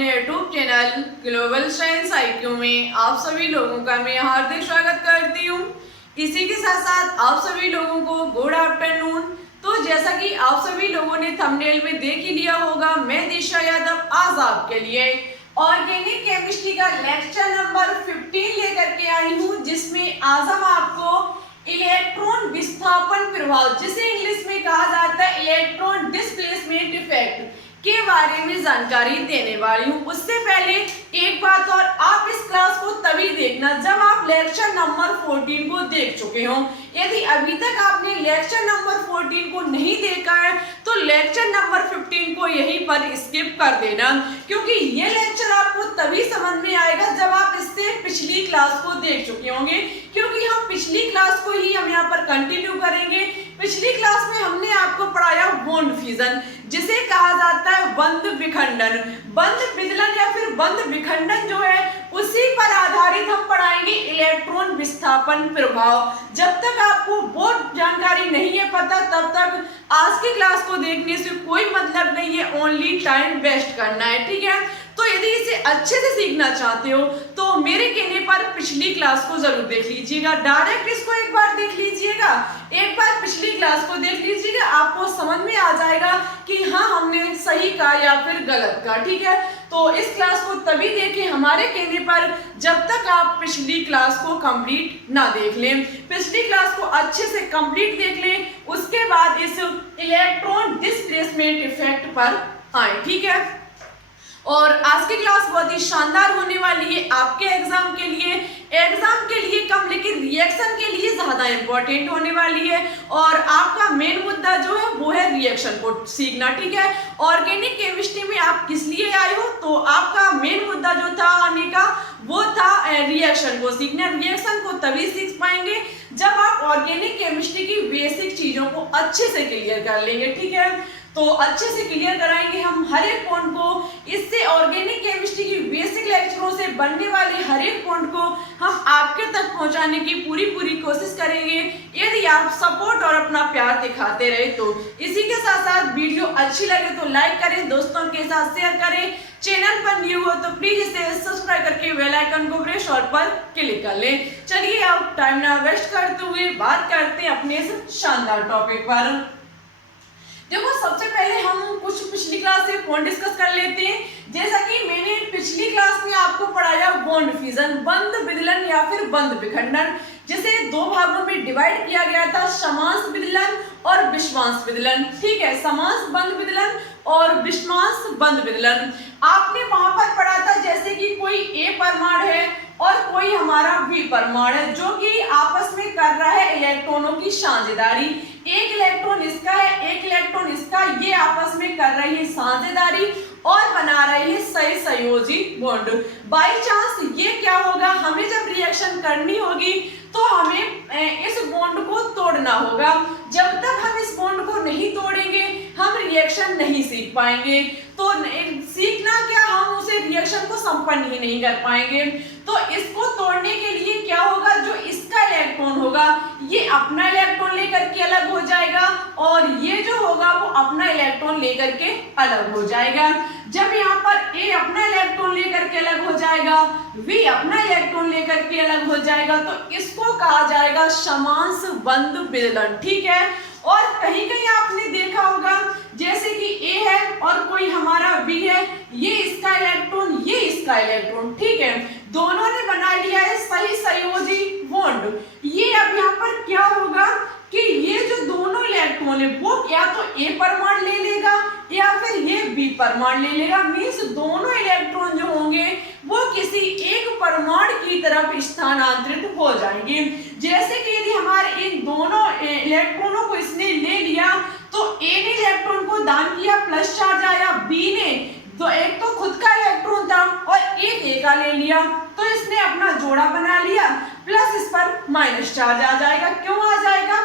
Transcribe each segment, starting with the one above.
अपने YouTube channel global science IQ में आप सभी लोगों का मैं हार्दिक स्वागत करती हूँ। इसी के साथ साथ आप सभी लोगों को गुड आफ्टरनून। तो जैसा कि आप सभी लोगों ने थंबनेल में देख ही लिया होगा, मैं दिशा यादव आज आपके लिए ऑर्गेनिक केमिस्ट्री का लेक्चर नंबर 15 लेकर के आई हूँ, जिसमें आज हम आपको इलेक्ट्रॉन विस्थापन प्रभाव, जिसे इंग्लिश में कहा जाता है इलेक्ट्रॉन डिस्प्लेसमेंट इफेक्ट के बारे में जानकारी देने वाली हूँ। उससे पहले एक बात और, आप इस क्लास को तभी देखना जब आप लेक्चर नंबर 14 को देख चुके हो। यदि अभी तक आपने लेक्चर नंबर 14 को नहीं देखा है तो लेक्चर नंबर 15 को यहीं पर स्किप कर देना, क्योंकि ये लेक्चर आपको तभी समझ में आएगा जब आप इससे पिछली क्लास को देख चुके होंगे, क्योंकि हम पिछली क्लास को ही हम यहाँ पर कंटिन्यू करेंगे। पिछली क्लास में हमने आपको पढ़ाया बॉन्ड फ्यूजन, जिसे कहा जाता है बंध विखंडन। बंध विदलन या फिर बंध विखंडन जो है उसी पर आधारित हम पढ़ाएंगे इलेक्ट्रॉन विस्थापन प्रभाव। जब तक आपको वो जानकारी नहीं है पता, तब तक आज की क्लास को देखने से कोई मतलब नहीं है, ओनली टाइम वेस्ट करना है, ठीक है। तो यदि इसे अच्छे से सीखना चाहते हो तो मेरे कहने पर पिछली क्लास को जरूर देख लीजिएगा। डायरेक्ट इसको एक बार देख लीजिएगा, एक बार पिछली क्लास को देख लीजिएगा, आपको समझ में आ जाएगा कि हाँ हमने सही कहा या फिर गलत कहा, ठीक है। तो इस क्लास को तभी देखें हमारे कहने पर जब तक आप पिछली क्लास को कंप्लीट ना देख लें। पिछली क्लास को अच्छे से कंप्लीट देख लें, उसके बाद इस इलेक्ट्रॉन डिस्प्लेसमेंट इफेक्ट पर आए, ठीक है। और आज की क्लास बहुत ही शानदार होने वाली है आपके एग्जाम के लिए कम लेकिन रिएक्शन के लिए ज्यादा इंपॉर्टेंट होने वाली है। और आपका मेन मुद्दा जो है वो है रिएक्शन को सीखना, ठीक है। ऑर्गेनिक केमिस्ट्री में आप किस लिए आए हो, तो आपका मेन मुद्दा जो था आने का वो था रिएक्शन को सीखना। रिएक्शन को तभी सीख पाएंगे जब आप ऑर्गेनिक केमिस्ट्री की बेसिक चीजों को अच्छे से क्लियर कर लेंगे, ठीक है। तो अच्छे से क्लियर कराएंगे हम हर एक पॉइंट को। इससे ऑर्गेनिक केमिस्ट्री की बेसिक लेक्चरों से बनने वाले हर एक पॉइंट को हम आपके तक पहुंचाने की पूरी कोशिश करेंगे, यदि आप सपोर्ट और अपना प्यार दिखाते रहे तो। इसी के साथ साथ वीडियो अच्छी लगे तो लाइक करें, दोस्तों के साथ शेयर करें। चैनल पर न्यू हो तो प्लीज इसे सब्सक्राइब करके बेल आइकन को प्रेस और पर क्लिक कर लें। चलिए अब टाइम ना वेस्ट करते हुए बात करते हैं अपने इस शानदार टॉपिक पर। देखो, सबसे पहले हम कुछ पिछली क्लास से पॉइंट डिस्कस कर लेते हैं। जैसा कि मैंने पिछली क्लास में आपको पढ़ाया बॉन्ड फ्यूजन, बंध विदलन या फिर बंध विखंडन, जिसे दो भागों में डिवाइड किया गया था, समांश विदलन और विषमांश विदलन, ठीक है। समांश बंध विदलन और विषमांश बंध विदलन आपने वहां पर पढ़ा था, जैसे कि कोई A परमाणु है और कोई हमारा B परमाणु है जो कि आपस में कर रहा है इलेक्ट्रॉनों की साझेदारी। एक इलेक्ट्रॉन इसका है, एक इलेक्ट्रॉन इसका, ये आपस में कर रही है साझेदारी और बना रही है सही संयोजी बॉन्ड। बाई चांस ये क्या होगा, हमें जब रिएक्शन करनी होगी तो हमें इस बॉन्ड को तोड़ना होगा। जब तक हम इस बॉन्ड को नहीं तोड़ेंगे हम रिएक्शन नहीं सीख पाएंगे। तो सीखना क्या, हम उसे रिएक्शन को संपन्न ही नहीं कर पाएंगे। तो इसको तोड़ने के लिए क्या होगा, जो इसका इलेक्ट्रॉन होगा ये अपना इलेक्ट्रॉन लेकर के अलग हो जाएगा और ये जो होगा वो अपना इलेक्ट्रॉन लेकर के अलग हो जाएगा। जब यहाँ पर A अपना इलेक्ट्रॉन लेकर के अलग हो जाएगा, V अपना इलेक्ट्रॉन लेकर के अलग हो जाएगा, तो इसको कहा जाएगा समांश बंध विदलन, ठीक है। और कहीं कहीं आपने देखा होगा जैसे कि A है और कोई हमारा B है, ये इसका इलेक्ट्रॉन ये इसका इलेक्ट्रॉन, ठीक है, दोनों ने बना लिया है सही संयोजी बॉन्ड। ये अब यहाँ पर क्या होगा कि ये जो दोनों इलेक्ट्रॉन है वो या तो A परमाणु ले लेगा या फिर ये B परमाणु ले लेगा। मीन्स दोनों इलेक्ट्रॉन जो होंगे वो किसी एक परमाणु की तरफ स्थानांतरित हो जाएंगे। जैसे कि यदि हमारे इन दोनों इलेक्ट्रॉनों को इसने ले लिया तो A ने इलेक्ट्रॉन को दान किया, प्लस चार्ज आया, B ने तो एक तो खुद का इलेक्ट्रॉन था और एक A का ले लिया, तो इसने अपना जोड़ा बना लिया, प्लस इस पर माइनस चार्ज आ जाएगा। क्यों आ जाएगा,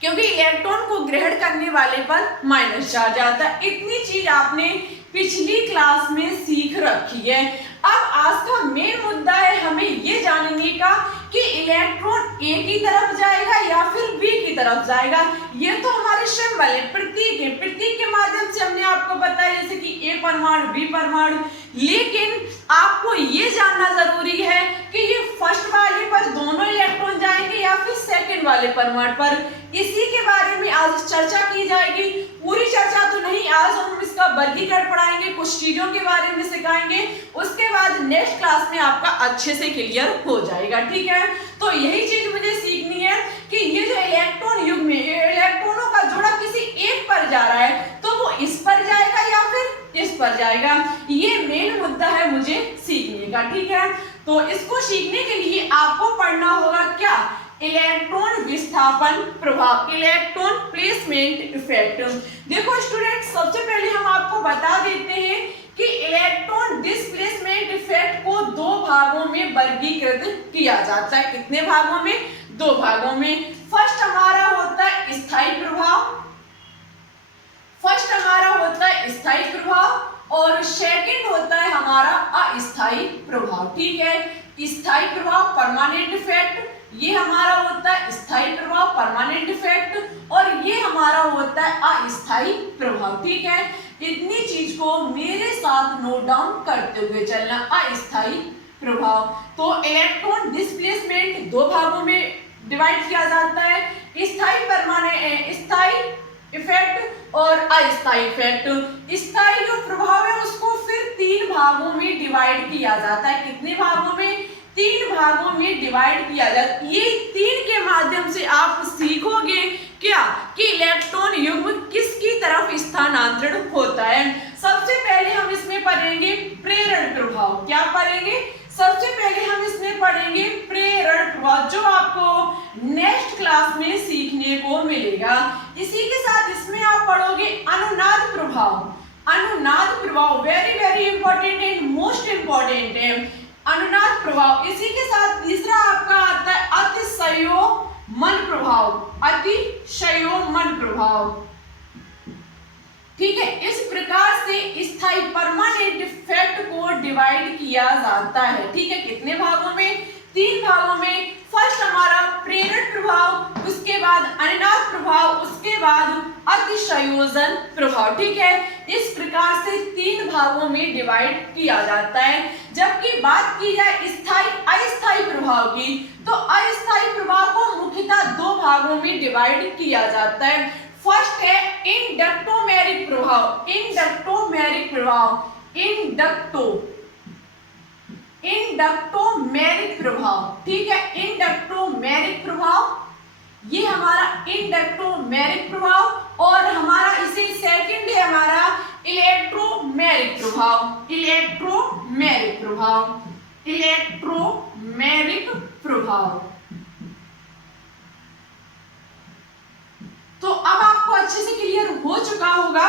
क्योंकि इलेक्ट्रॉन को ग्रहण करने वाले पर माइनस चार्ज आता है। इतनी चीज आपने पिछली क्लास में सीख रखी है। अब आज का मेन मुद्दा है हमें ये जानने का कि इलेक्ट्रॉन ए की तरफ जाएगा या फिर बी की तरफ जाएगा। ये तो हमारे सिंबल है, प्रतीक है। प्रतीक के माध्यम से हमने आपको बताया जैसे कि ए परमाणु, बी परमाणु, लेकिन आपको ये जानना जरूरी है कि ये फर्स्ट वाले पर दोनों इलेक्ट्रॉन जाएंगे या फिर सेकंड वाले परमाणु पर। इसी के बारे में आज चर्चा की जाएगी। पूरी चर्चा तो नहीं, आज हम इसका वर्गीकरण पढ़ाएंगे, कुछ चीजों के बारे में सिखाएंगे, उसके बाद नेक्स्ट क्लास में आपका अच्छे से क्लियर हो जाएगा। ठीक है, तो यही चीज मुझे सीखनी है कि ये जो इलेक्ट्रॉन युग्म में इलेक्ट्रॉनों का जोड़ा किसी एक पर जा रहा है तो वो इस पर जाएगा या फिर इस पर जाएगा, ये मेन मुद्दा है मुझे सीखने का। ठीक है, तो इसको सीखने के लिए आपको पढ़ना होगा क्या, इलेक्ट्रॉन विस्थापन प्रभाव, इलेक्ट्रॉन प्लेसमेंट इफेक्ट। देखो स्टूडेंट, सबसे पहले हम आपको बता देते हैं कि इलेक्ट्रॉन डिस्प्लेसमेंट इफेक्ट को दो भागों में वर्गीकृत किया जाता है। कितने भागों में? दो भागों में। फर्स्ट हमारा होता है स्थायी प्रभाव, फर्स्ट हमारा होता है स्थायी प्रभाव और सेकंड होता है हमारा अस्थायी प्रभाव। ठीक है, स्थायी प्रभाव परमानेंट इफेक्ट, ये हमारा होता है स्थायी प्रभाव परमानेंट इफेक्ट, और ये हमारा होता है अस्थायी प्रभाव। ठीक है, इतनी चीज को मेरे साथ नोट डाउन करते हुए चलना। अस्थायी प्रभाव, तो इलेक्ट्रॉन डिस्प्लेसमेंट दो भागों में डिवाइड किया जाता है, स्थायी परमानेंट स्थायी इफेक्ट और अस्थायी इफेक्ट। स्थायी जो प्रभाव है उसको फिर तीन भागों में डिवाइड किया जाता है। कितने भागों में? तीन भागों में डिवाइड किया जाता है। ये तीन के माध्यम से आप सीखोगे क्या कि इलेक्ट्रॉन युग्म किसकी तरफ स्थानांतरित होता है। सबसे पहले हम इसमें पढ़ेंगे प्रेरण प्रभाव। क्या पढ़ेंगे? सबसे पहले हम इसमें पढ़ेंगे प्रेरण प्रभाव, जो आपको नेक्स्ट क्लास में सीखने को मिलेगा। इसी के साथ इसमें आप पढ़ोगे अनुनाद प्रभाव। अनुनाद प्रभाव very very important and most important है, अनुनाद प्रभाव। इसी के साथ तीसरा आपका आता है अतिशयोमन प्रभाव, अतिशयोमन प्रभाव। ठीक है, इस प्रकार से स्थायी परमानेंट इफेक्ट को डिवाइड किया जाता है। ठीक है, कितने भागों में? तीन भागों में। फर्स्ट हमारा प्रेरण प्रभाव, उसके बाद अनुनाद प्रभाव, उसके बाद अतिशयोजन प्रभाव। ठीक है, इस प्रकार से तीन भागों में डिवाइड किया जाता है। जबकि बात की जाए स्थायी अस्थायी प्रभाव की, तो अस्थायी प्रभाव को मुख्यतः दो भागों में डिवाइड किया जाता है। फर्स्ट है इंडक्टोमेरिक प्रभाव, इंडक्टोमेरिक प्रभाव, इंडक्टोमेरिक प्रभाव। ठीक है, इंडक्टोमेरिक प्रभाव, ये हमारा इंडक्टोमेरिक प्रभाव, और हमारा इसे सेकंड है हमारा इलेक्ट्रोमेरिक प्रभाव, इलेक्ट्रोमेरिक प्रभाव, इलेक्ट्रोमेरिक प्रभाव। तो अब आपको अच्छे से क्लियर हो चुका होगा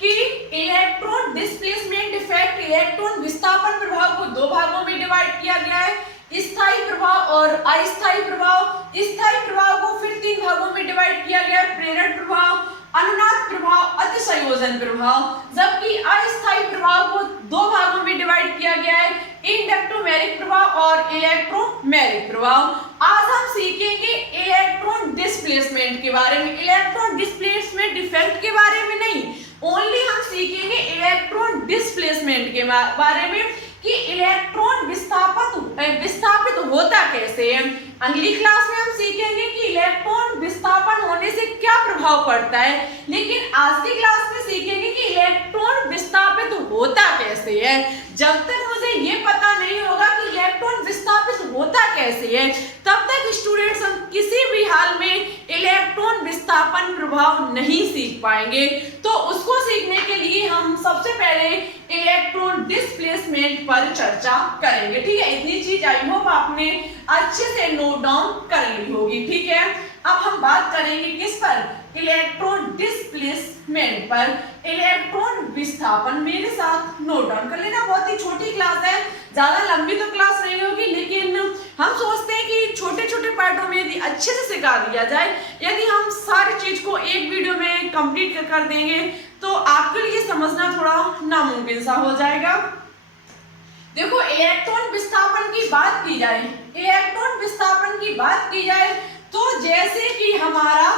कि इलेक्ट्रॉन डिस्प्लेसमेंट इफेक्ट, इलेक्ट्रॉन विस्थापन प्रभाव को दो भागों में डिवाइड किया गया है, स्थायी प्रभाव और अस्थायी प्रभाव। स्थायी प्रभाव को फिर तीन भागों में डिवाइड किया गया है, प्रेरण प्रभाव, अनुनाद प्रभाव, अतिशयोजन प्रभाव। जबकि अस्थायी प्रभाव को दो भागों में डिवाइड किया गया है, इंडक्टोमेरिक प्रभाव और इलेक्ट्रोमेरिक प्रभाव। आज हम सीखेंगे इलेक्ट्रॉन डिस्प्लेसमेंट के बारे में, इलेक्ट्रॉन डिस्प्लेसमेंट इफेक्ट के बारे में नहीं, ओनली हम सीखेंगे इलेक्ट्रॉन डिस्प्लेसमेंट के बारे में कि इलेक्ट्रॉन विस्थापित होता कैसे है। अगली क्लास में हम सीखेंगे कि इलेक्ट्रॉन विस्थापन होने से क्या प्रभाव पड़ता है, लेकिन आज की क्लास में सीखेंगे कि इलेक्ट्रॉन विस्थापित होता कैसे है। जब तक मुझे ये पता नहीं होगा कि इलेक्ट्रॉन विस्थापित होता कैसे है, तब तक स्टूडेंट्स हम किसी भी हाल में इलेक्ट्रॉन विस्थापन प्रभाव नहीं सीख पाएंगे। तो उसको सीखने के लिए हम सबसे पहले इलेक्ट्रॉन डिस्प्लेसमेंट पर चर्चा करेंगे। ठीक है, इतनी चीज आई होप आपने अच्छे से नोट डाउन कर ली होगी। ठीक है, अब हम बात करेंगे किस पर? इलेक्ट्रॉन डिस्प्लेसमेंट पर, इलेक्ट्रॉन विस्थापन। मेरे साथ नोट डाउन कर लेना, बहुत ही छोटी क्लास है, ज्यादा लंबी तो क्लास नहीं होगी, लेकिन हम सोचते हैं कि छोटे छोटे पार्टों में यदि अच्छे से सिखा दिया जाए, यदि हम सारी चीज को एक वीडियो में कंप्लीट कर देंगे तो आपके लिए समझना थोड़ा नामुमकिन सा हो जाएगा। देखो इलेक्ट्रॉन विस्थापन की बात की जाए, इलेक्ट्रॉन विस्थापन की बात की जाए तो जैसे कि हमारा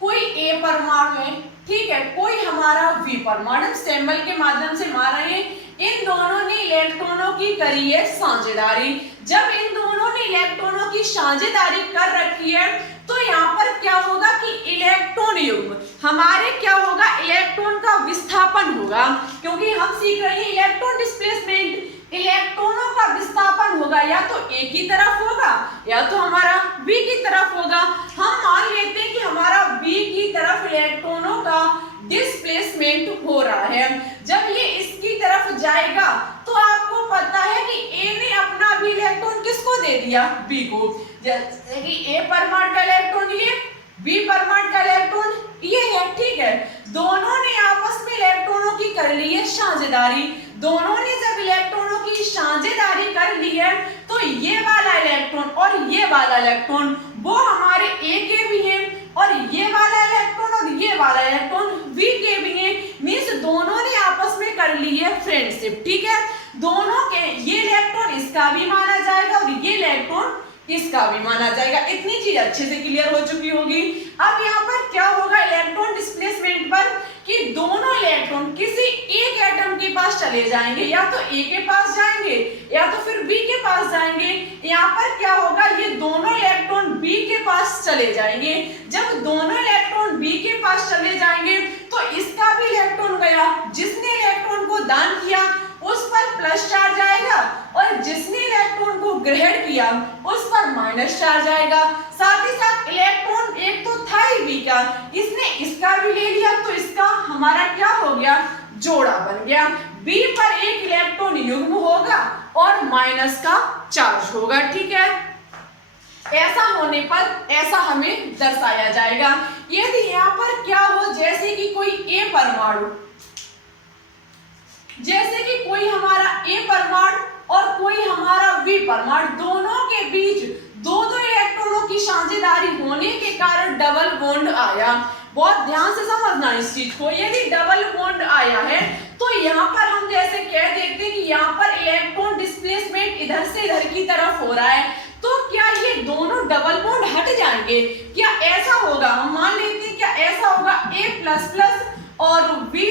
कोई ए परमाणु है, ठीक है, कोई हमारा वी परमाणु, सिंबल के माध्यम से मान रहे हैं, इन दोनों ने इलेक्ट्रॉनों की करी है साझेदारी। जब इन दोनों ने इलेक्ट्रॉनों की साझेदारी कर रखी है तो यहाँ पर क्या होगा कि इलेक्ट्रॉन युग्म हमारे क्या होगा, इलेक्ट्रॉन का विस्थापन होगा, क्योंकि हम सीख रहे हैं इलेक्ट्रॉन डिस्प्लेसमेंट, इलेक्ट्रॉनों का विस्थापन होगा या तो ए की तरफ होगा या तो हमारा बी की तरफ होगा। हम मान लेते हैं कि हमारा बी की तरफ इलेक्ट्रॉनों का डिस्प्लेसमेंट हो रहा है। जब ये इसकी तरफ जाएगा तो आपको पता है कि ए ने अपना भी इलेक्ट्रॉन किसको दे दिया, बी को। जैसे कि ए परमाणु का इलेक्ट्रॉन ये, बी परमाणु का इलेक्ट्रॉन ये है, ठीक है। दोनों ने आपस में इलेक्ट्रॉनों की कर ली है साझेदारी। दोनों ने जब इलेक्ट्रॉनों की साझेदारी कर ली है तो ये वाला इलेक्ट्रॉन और ये वाला इलेक्ट्रॉन वो हमारे ए के भी हैं और ये वाला इलेक्ट्रॉन और ये वाला इलेक्ट्रॉन बी के भी हैं। मींस दोनों ने आपस में कर ली है फ्रेंडशिप, ठीक है। दोनों के ये इलेक्ट्रॉन इसका भी माना जाएगा और ये इलेक्ट्रॉन इसका भी माना जाएगा। इतनी चीज अच्छे से क्लियर हो चुकी होगी। अब यहाँ पर क्या होगा इलेक्ट्रॉन डिस्प्लेसमेंट पर कि दोनों इलेक्ट्रॉन किसी एक एटम के पास चले जाएंगे, या तो ए के पास जाएंगे या तो फिर बी के पास जाएंगे। यहाँ पर क्या होगा, ये दोनों इलेक्ट्रॉन बी के पास चले जाएंगे। जब दोनों इलेक्ट्रॉन बी के पास चले जाएंगे तो इसका भी इलेक्ट्रॉन गया, जिसने इलेक्ट्रॉन को दान किया उस पर प्लस चार्ज आएगा और जिसने इलेक्ट्रॉन को ग्रहण किया उस पर माइनस चार्ज आएगा। साथ ही साथ इलेक्ट्रॉन एक तो था ही बी का, इसने इसका भी ले लिया तो इसका हमारा क्या हो गया, जोड़ा बन गया। बी पर एक इलेक्ट्रॉन युग्म होगा और माइनस का चार्ज होगा, ठीक है। ऐसा होने पर ऐसा हमें दर्शाया जाएगा। यदि यहाँ पर क्या हो, जैसे कि कोई ए परमाणु, जैसे कि कोई हमारा ए परमाणु और कोई हमारा वी परमाणु, दोनों के बीच दो इलेक्ट्रॉनों की साझेदारी होने के कारण डबल बॉन्ड आया। बहुत ध्यान से समझना इस चीज को। यदि डबल बॉन्ड आया है तो यहाँ पर हम जैसे कह देते हैं कि यहाँ पर इलेक्ट्रॉन डिस्प्लेसमेंट इधर से इधर की तरफ हो रहा है, तो क्या ये दोनों डबल बॉन्ड हट जाएंगे? क्या ऐसा होगा? हम मान लेते हैं क्या ऐसा होगा, ए प्लस प्लस और बी,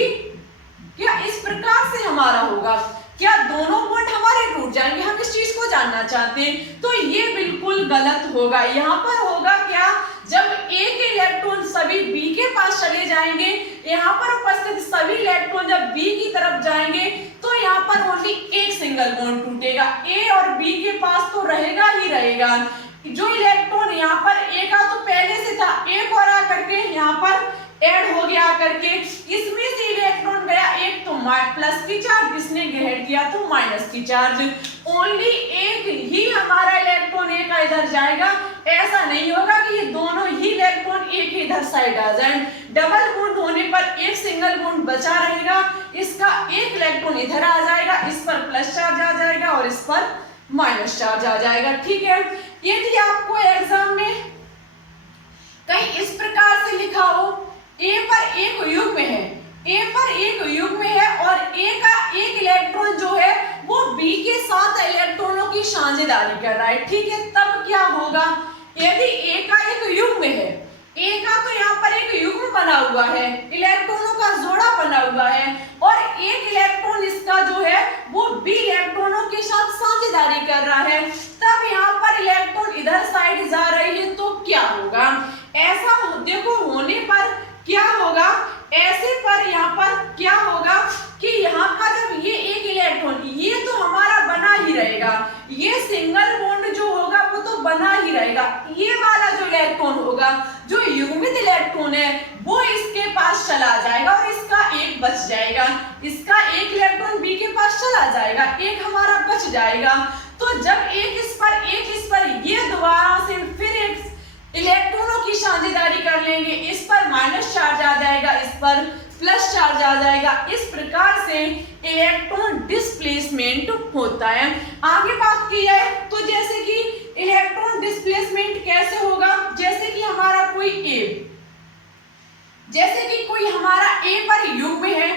क्या इस प्रकार से हमारा होगा? क्या दोनों बॉन्ड हमारे टूट जाएंगे? हम इस चीज को जानना चाहते हैं। तो ये बिल्कुल गलत होगा। यहाँ पर होगा क्या, जब ए के इलेक्ट्रॉन सभी बी के पास चले जाएंगे, यहाँ पर उपस्थित सभी इलेक्ट्रॉन जब बी की तरफ जाएंगे तो यहाँ पर ओनली एक सिंगल बॉन्ड टूटेगा। ए और बी के पास तो रहेगा ही रहेगा। जो इलेक्ट्रॉन यहाँ पर ए का तो पहले से था, एक और आकर के यहाँ पर ऐड हो गया करके, इसमें से इलेक्ट्रॉन गया एक तो प्लस की चार्ज, जिसने ग्रहण किया तो माइनस की चार्ज। ओनली एक ही हमारा इलेक्ट्रॉन एक इधर जाएगा। ऐसा नहीं होगा कि ये दोनों ही इलेक्ट्रॉन एक इधर साइड आ जाए। डबल बॉन्ड होने पर एक सिंगल बॉन्ड बचा रहेगा, इसका एक इलेक्ट्रॉन इधर आ जाएगा, इस पर प्लस चार्ज आ जाएगा और इस पर माइनस चार्ज आ जाएगा, ठीक है। यदि आपको एग्जाम में कहीं इस प्रकार से लिखा हो, ए पर एक युग्म है, ए पर एक युग्म है और ए का एक इलेक्ट्रॉन जो है वो बी के साथ इलेक्ट्रॉनों की साझेदारी कर रहा है, ठीक है, तब क्या होगा? यदि ए का एक युग्म है, ए का तो यहाँ पर एक युग्म बना हुआ है, इलेक्ट्रॉनों का जोड़ा बना हुआ है और एक इलेक्ट्रॉन इसका जो है वो बी इलेक्ट्रॉनों के साथ साझेदारी कर रहा है, तब यहाँ पर इलेक्ट्रॉन इधर साइड जा रही है, तो क्या होगा? ऐसा देखो होने पर क्या होगा, ऐसे पर यहाँ पर क्या होगा कि यहाँ का जब ये एक इलेक्ट्रॉन, ये तो हमारा बना ही रहेगा, ये सिंगल बॉन्ड जो होगा वो तो बना ही रहेगा। ये वाला जो इलेक्ट्रॉन होगा, जो युग्मित इलेक्ट्रॉन है, वो इसके पास चला जाएगा और इसका एक बच जाएगा। इसका एक इलेक्ट्रॉन बी के पास चला जाएगा, एक हमारा बच जाएगा। तो जब एक इस पर ये दोबारा से फिर एक इलेक्ट्रॉनों की साझेदारी कर लेंगे, इस पर माइनस चार्ज आ जाएगा, इस पर प्लस चार्ज आ जाएगा। इस प्रकार से इलेक्ट्रॉन डिस्प्लेसमेंट होता है। आगे बात की जाए तो जैसे कि इलेक्ट्रॉन डिस्प्लेसमेंट कैसे होगा, जैसे कि हमारा कोई ए, जैसे कि कोई हमारा ए पर युग्म है,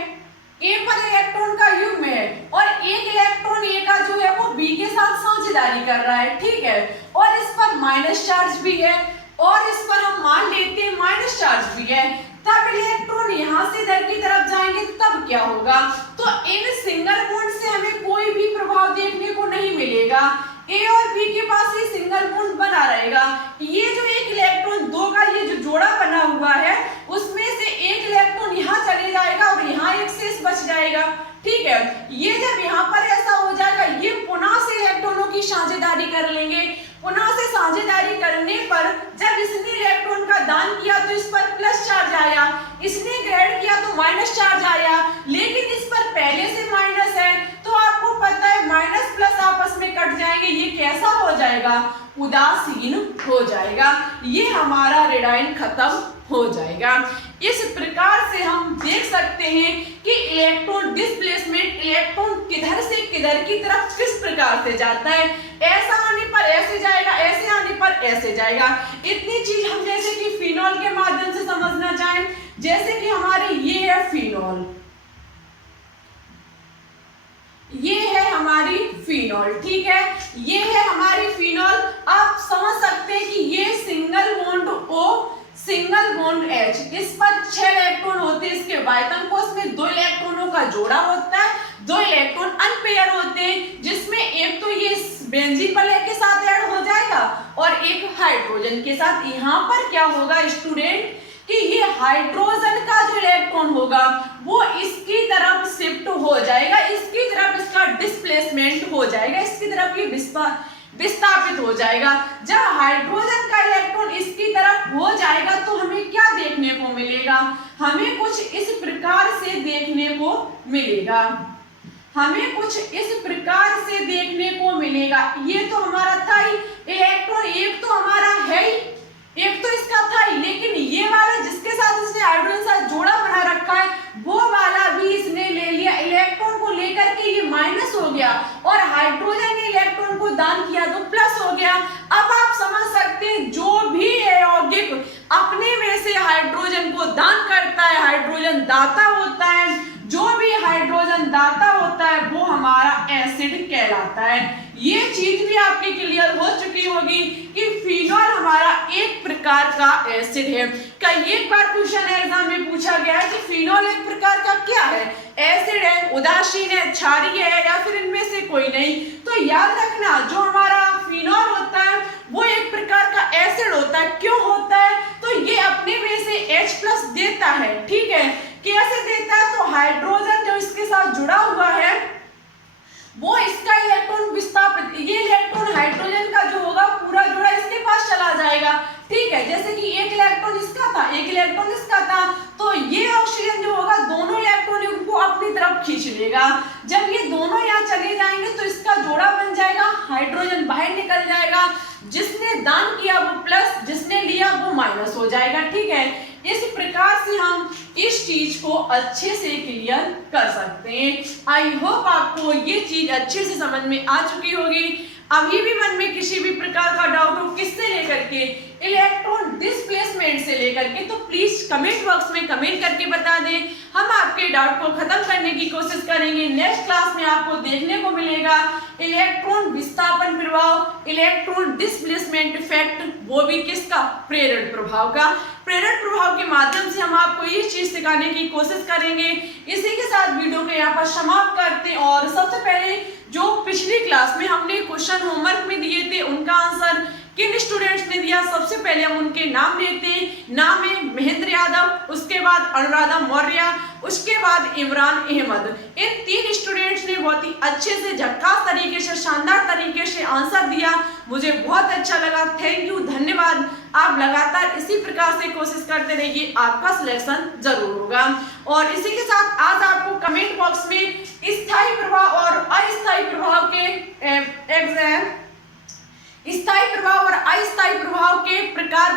ए पर इलेक्ट्रॉन का युग्म है और एक इलेक्ट्रॉन ए का जो है वो बी के साथ साझेदारी कर रहा है, ठीक है, और इस पर माइनस चार्ज भी है और इस पर हम मान लेते हैं माइनस चार्ज भी है, तब इलेक्ट्रॉन यहाँ से इधर की तरफ जाएंगे तब क्या होगा, तो इन सिंगल बॉन्ड से हमें कोई भी प्रभाव देखने को नहीं मिलेगा, ए और बी के पास ये सिंगल बॉन्ड बना रहेगा। ये जो एक इलेक्ट्रॉन दो का ये जो जोड़ा बना हुआ है उसमें से एक इलेक्ट्रॉन यहाँ चले जाएगा और यहाँ एक शेष बच जाएगा, ठीक है। ये जब यहाँ पर ऐसा हो जाएगा ये पुनः से इलेक्ट्रॉनों की साझेदारी कर लेंगे, पुनः से साझेदारी करने पर जब इसने इलेक्ट्रॉन का दान किया तो इस पर प्लस चार्ज आया, इसने ग्रहण किया तो माइनस चार्ज आया, लेकिन इस पर पहले से माइनस है तो आपको पता है माइनस प्लस आपस में कट जाएंगे, ये कैसा हो जाएगा, उदासीन हो जाएगा, ये हमारा रेडाइन खत्म हो जाएगा। इस प्रकार से हम देख सकते हैं कि इलेक्ट्रॉन डिस्प्लेसमेंट इलेक्ट्रॉन किधर से किधर की तरफ किस प्रकार से जाता है, ऐसा आने पर ऐसे जाएगा, ऐसे आने पर ऐसे जाएगा। इतनी चीज हम जैसे कि फिनॉल के माध्यम से समझना चाहें, जैसे कि हमारे ये है फिनॉल, ये है हमारी फिनॉल, ठीक है, ये है हमारी फिनॉल। आप समझ सकते हैं कि ये single bond O single bond H, इस पर 6 इलेक्ट्रॉन होते हैं, इसके बायतन कोष में 2 इलेक्ट्रॉनों का जोड़ा होता है, 2 इलेक्ट्रॉन अनपेयर होते हैं, जिसमें एक तो ये बेंजीन वलय के साथ ऐड हो जाएगा और एक हाइड्रोजन के साथ। यहाँ पर क्या होगा स्टूडेंट कि ये हाइड्रोजन का जो इलेक्ट्रॉन होगा वो इसकी तरफ शिफ्ट हो जाएगा, इसकी तरफ इसका डिस्प्लेसमेंट हो जाएगा, इसकी तरफ ये विस्थापित हो जाएगा। जब हाइड्रोजन का इलेक्ट्रॉन इसकी तरफ हो जाएगा तो हमें क्या देखने को मिलेगा, हमें कुछ इस प्रकार से देखने को मिलेगा, हमें कुछ इस प्रकार से देखने को मिलेगा। ये तो हमारा था ही इलेक्ट्रॉन, एक तो हमारा है ही, एक तो इसका था ही, लेकिन ये वाला जिसके साथ इसने हाइड्रोजन साथ जोड़ा बना रखा है वो वाला भी इसने ले लिया, इलेक्ट्रॉन को लेकर के ये माइनस हो गया और हाइड्रोजन ने इलेक्ट्रॉन को दान किया तो प्लस हो गया। अब आप समझ सकते हैं जो भी यौगिक अपने में से हाइड्रोजन को दान करता है, हाइड्रोजन दाता होता है, जो भी हाइड्रोजन दाता होता है वो हमारा एसिड कहलाता है। ये चीज भी आपकी क्लियर हो चुकी होगी कि फिनॉल हमारा एक प्रकार का एसिड है। कई एक बार क्वेश्चन एग्जाम में पूछा गया है कि फिनॉल एक प्रकार का क्या है, एसिड है, उदासीन है, क्षारीय है या फिर इनमें से कोई नहीं। तो याद रखना जो हमारा फिनॉल होता है वो एक प्रकार का एसिड होता है। क्यों होता है, तो ये अपने में से H+ देता है, ठीक है। कैसे देता है, तो हाइड्रोजन जो इसके साथ जुड़ा हुआ है वो इसका इलेक्ट्रॉन विस्थापित, ये इलेक्ट्रॉन हाइड्रोजन का जो होगा पूरा जोड़ा इसके पास चला जाएगा, ठीक है। जैसे कि एक इलेक्ट्रॉन इसका था, एक इलेक्ट्रॉन इसका था, तो ये ऑक्सीजन जो होगा दोनों इलेक्ट्रॉन को अपनी तरफ खींच लेगा। जब ये दोनों यहाँ चले जाएंगे तो इसका जोड़ा बन जाएगा, हाइड्रोजन बाहर निकल जाएगा, जिसने दान किया वो प्लस, जिसने लिया वो माइनस हो जाएगा, ठीक है। इस प्रकार से हम इस चीज को अच्छे से क्लियर कर सकते हैं। आई होप आपको ये चीज अच्छे से समझ में आ चुकी होगी। अभी भी मन में किसी भी प्रकार का डाउट हो किससे लेकर के, इलेक्ट्रॉन डिस्प्लेसमेंट से लेकर के, तो प्लीज कमेंट बॉक्स में कमेंट करके बता दें, हम आपके डाउट को खत्म करने की कोशिश करेंगे। नेक्स्ट क्लास में आपको देखने को मिलेगा इलेक्ट्रॉन विस्थापन प्रभाव, इलेक्ट्रॉन डिस्प्लेसमेंट इफेक्ट, वो भी किसका, प्रेरण प्रभाव का। प्रेरण प्रभाव के माध्यम से हम आपको ये चीज सिखाने की कोशिश करेंगे। इसी के साथ वीडियो को यहाँ पर समाप्त करते हैं और सबसे पहले जो पिछली क्लास में हमने क्वेश्चन होमवर्क में दिए थे उनका आंसर किन स्टूडेंट्स ने दिया, सबसे पहले हम उनके नाम लेते हैं। नाम है महेंद्र यादव, उसके बाद अनुराधा मौर्य, उसके बाद इमरान अहमद। इन 3 स्टूडेंट्स ने बहुत ही अच्छे से झक्कास तरीके से, शानदार तरीके से आंसर दिया, मुझे बहुत अच्छा लगा। थैंक यू, धन्यवाद। आप लगातार इसी प्रकार से कोशिश करते रहिए, आपका सिलेक्शन जरूर होगा। और इसी के साथ आज आपको कमेंट बॉक्स में स्थायी प्रभाव और अस्थायी प्रभाव के स्थायी प्रभाव और अस्थायी प्रभाव के प्रकार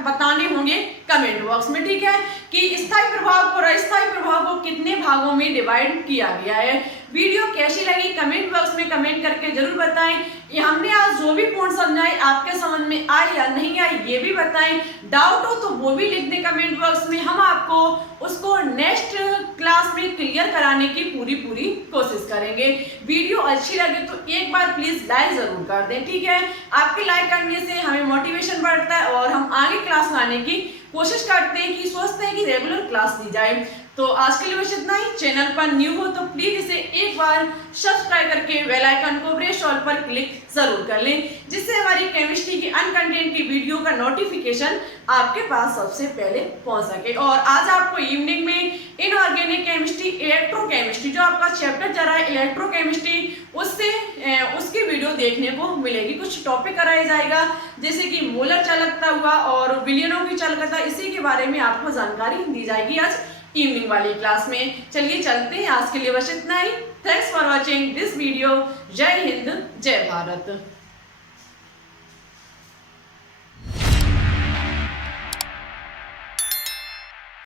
बताने होंगे कमेंट बॉक्स में, ठीक है, कि स्थायी प्रभाव को और अस्थायी प्रभाव को कितने भागों में डिवाइड किया गया है। वीडियो कैसी लगी कमेंट बॉक्स में कमेंट करके जरूर बताएं। ये हमने आज जो भी पॉइंट समझाए आपके समझ में आए या नहीं आए ये भी बताएं। डाउट हो तो वो भी लिख दें कमेंट बॉक्स में, हम आपको उसको नेक्स्ट क्लास में क्लियर कराने की पूरी कोशिश करेंगे। वीडियो अच्छी लगे तो एक बार प्लीज लाइक जरूर कर दें, ठीक है। आपके लाइक करने से हमें मोटिवेशन बढ़ता है और हम आगे क्लास लाने की कोशिश करते हैं कि सोचते हैं कि रेगुलर क्लास दी जाए। तो आज के लिए बस इतना ही। चैनल पर न्यू हो तो प्लीज इसे एक बार सब्सक्राइब करके बेल आइकन को प्रेस ऑल पर क्लिक जरूर कर लें, जिससे हमारी केमिस्ट्री की अनकंटेंट की वीडियो का नोटिफिकेशन आपके पास सबसे पहले पहुंच सके। और आज आपको इवनिंग में इनऑर्गेनिक केमिस्ट्री, इलेक्ट्रोकेमिस्ट्री जो आपका चैप्टर चल रहा है इलेक्ट्रोकेमिस्ट्री, उसकी वीडियो देखने को मिलेगी। कुछ टॉपिक कराया जाएगा जैसे कि मोलर चालकता हुआ और विलयनों की चालकता, इसी के बारे में आपको जानकारी दी जाएगी आज इवनिंग वाली क्लास में। चलिए चलते हैं, आज के लिए बस इतना ही। Thanks for watching this video. जय हिंद, जय भारत।